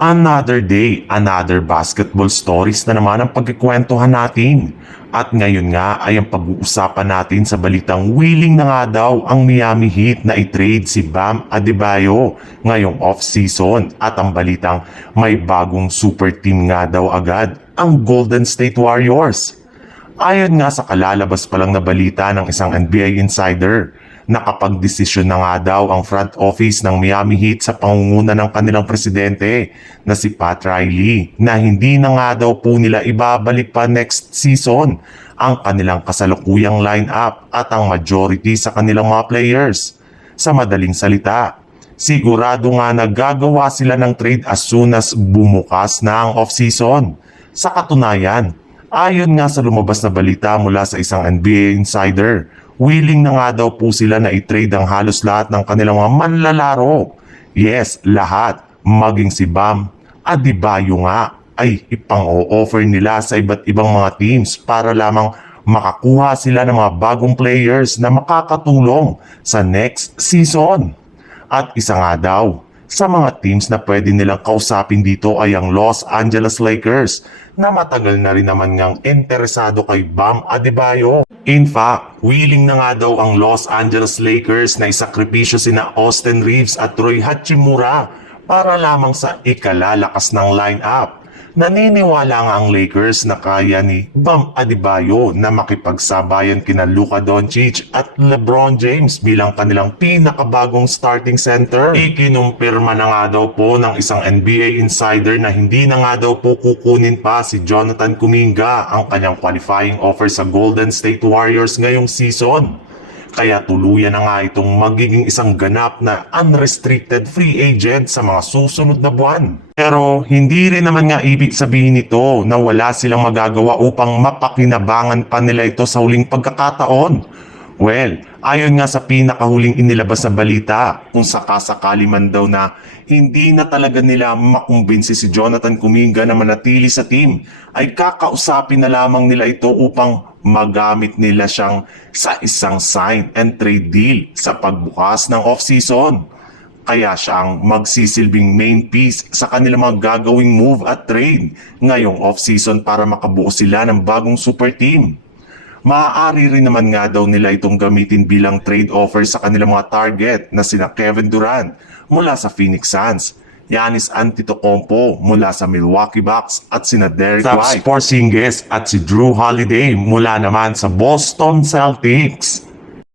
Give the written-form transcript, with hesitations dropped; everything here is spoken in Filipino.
Another day, another basketball stories na naman ang pagkikwentuhan natin. At ngayon nga ay ang pag-uusapan natin sa balitang willing na nga daw ang Miami Heat na i-trade si Bam Adebayo ngayong off-season at ang balitang may bagong super team nga daw agad ang Golden State Warriors. Ayon nga sa kalalabas pa lang na balita ng isang NBA insider, nakapagdesisyon na nga daw ang front office ng Miami Heat sa pangunguna ng kanilang presidente na si Pat Riley na hindi na nga daw po nila ibabalik pa next season ang kanilang kasalukuyang lineup at ang majority sa kanilang mga players. Sa madaling salita, sigurado nga na gagawa sila ng trade as soon as bumukas na ang off-season. Sa katunayan, ayon nga sa lumabas na balita mula sa isang NBA insider, willing na nga daw po sila na i-trade ang halos lahat ng kanilang mga manlalaro. Yes, lahat. Maging si Bam Adebayo nga ay ipang-o-offer nila sa iba't ibang mga teams para lamang makakuha sila ng mga bagong players na makakatulong sa next season. At isa nga daw sa mga teams na pwede nilang kausapin dito ay ang Los Angeles Lakers na matagal na rin naman ngang interesado kay Bam Adebayo. In fact, willing na nga daw ang Los Angeles Lakers na isakripisyo sina Austin Reeves at Rui Hachimura para lamang sa ikalalakas ng lineup. Naniniwala nga ang Lakers na kaya ni Bam Adebayo na makipagsabayan kina Luka Doncic at LeBron James bilang kanilang pinakabagong starting center. Ikinumpirma na nga daw po ng isang NBA insider na hindi na nga daw po kukunin pa si Jonathan Kuminga ang kanyang qualifying offer sa Golden State Warriors ngayong season. Kaya tuluyan na nga itong magiging isang ganap na unrestricted free agent sa mga susunod na buwan. Pero hindi rin naman nga ibig sabihin nito na wala silang magagawa upang mapakinabangan pa nila ito sa huling pagkakataon. Well, ayon nga sa pinakahuling inilabas na balita, kung sakasakali man daw na hindi na talaga nila makumbinsi si Jonathan Kuminga na manatili sa team, ay kakausapin na lamang nila ito upang magamit nila siyang sa isang sign and trade deal sa pagbukas ng off-season. Kaya siya ang magsisilbing main piece sa kanilang mga gagawing move at trade ngayong off-season para makabuo sila ng bagong super team. Maaari rin naman nga daw nila itong gamitin bilang trade offer sa kanilang mga target na sina Kevin Durant mula sa Phoenix Suns, Giannis Antetokounmpo mula sa Milwaukee Bucks at sina Derek White, Porzingis at si Drew Holiday mula naman sa Boston Celtics.